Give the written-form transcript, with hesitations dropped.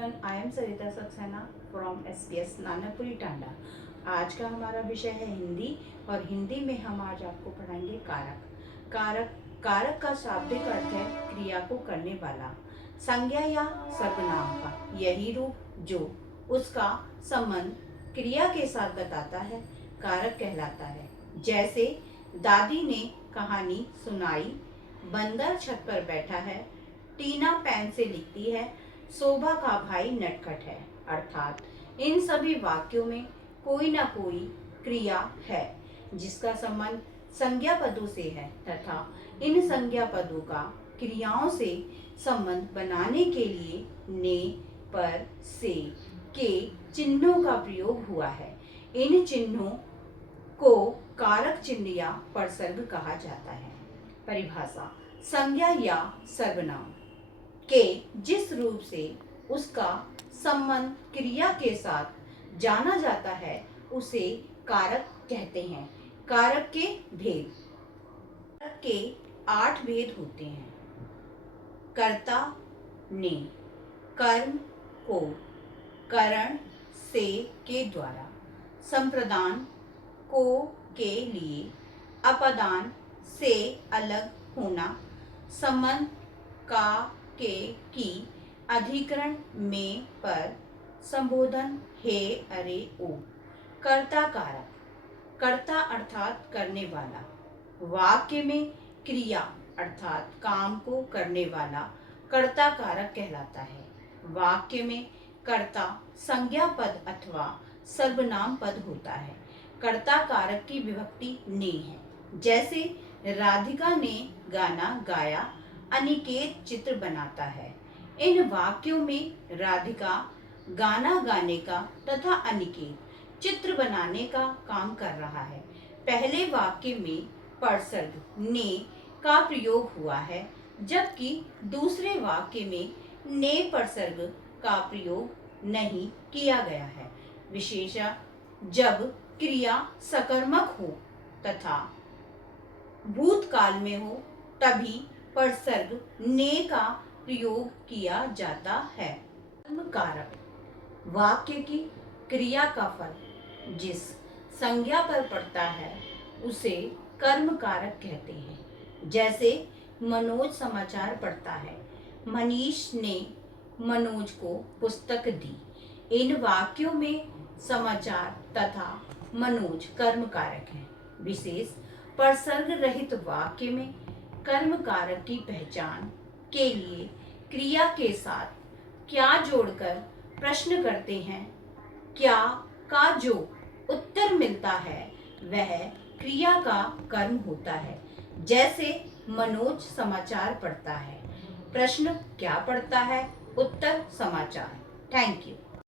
Everyone, I am Sarita Saxena from SPS Nanapuri Tanda. आज का हमारा विषय है हिंदी, और हिंदी में हम आज आपको पढ़ाएंगे कारक। कारक कारक का शाब्दिक अर्थ है क्रिया को करने वाला, संज्ञा या सर्वनाम का यही रूप जो उसका संबंध क्रिया के साथ बताता है कारक कहलाता है। जैसे दादी ने कहानी सुनाई, बंदर छत पर बैठा है, टीना पेन से लिखती है, शोभा का भाई नटखट है। अर्थात इन सभी वाक्यों में कोई ना कोई क्रिया है जिसका संबंध संज्ञा पदों से है, तथा इन संज्ञा पदों का क्रियाओं से संबंध बनाने के लिए ने, पर, से, के चिन्हों का प्रयोग हुआ है। इन चिन्हों को कारक चिन्ह या परसर्ग कहा जाता है। परिभाषा: संज्ञा या सर्वनाम के जिस रूप से उसका संबंध क्रिया के साथ जाना जाता है उसे कारक कहते हैं। कारक के भेद: कारक के 8 भेद होते हैं। कर्ता ने, कर्म को, करण से के द्वारा, संप्रदान को के लिए, अपदान से अलग होना, संबंध का के की, अधिकरण में, पर, संबोधन हे अरे ओ। कर्ता कारक: कर्ता अर्थात करने वाला, वाक्य में क्रिया अर्थात काम को करने वाला कर्ता कारक कहलाता है। वाक्य में कर्ता संज्ञा पद अथवा सर्वनाम पद होता है। कर्ता कारक की विभक्ति ने है। जैसे राधिका ने गाना गाया, अनिकेत चित्र बनाता है। इन वाक्यों में राधिका गाना गाने का तथा अनिकेत चित्र बनाने का काम कर रहा है। पहले वाक्य में परसर्ग ने का प्रयोग हुआ है, जबकि दूसरे वाक्य में ने परसर्ग का प्रयोग नहीं किया गया है। विशेषण: जब क्रिया सकर्मक हो तथा भूतकाल में हो तभी परसर्ग ने का प्रयोग किया जाता है। कर्म कारक: वाक्य की क्रिया का फल जिस संज्ञा पर पड़ता है उसे कर्म कारक कहते हैं। जैसे मनोज समाचार पढ़ता है, मनीष ने मनोज को पुस्तक दी। इन वाक्यों में समाचार तथा मनोज कर्म कारक हैं। विशेष परसर्ग रहित वाक्य में कर्म कारक की पहचान के लिए क्रिया के साथ क्या जोड़कर प्रश्न करते हैं। क्या का जो उत्तर मिलता है वह क्रिया का कर्म होता है। जैसे मनोज समाचार पढ़ता है, प्रश्न क्या पढ़ता है, उत्तर समाचार। Thank you.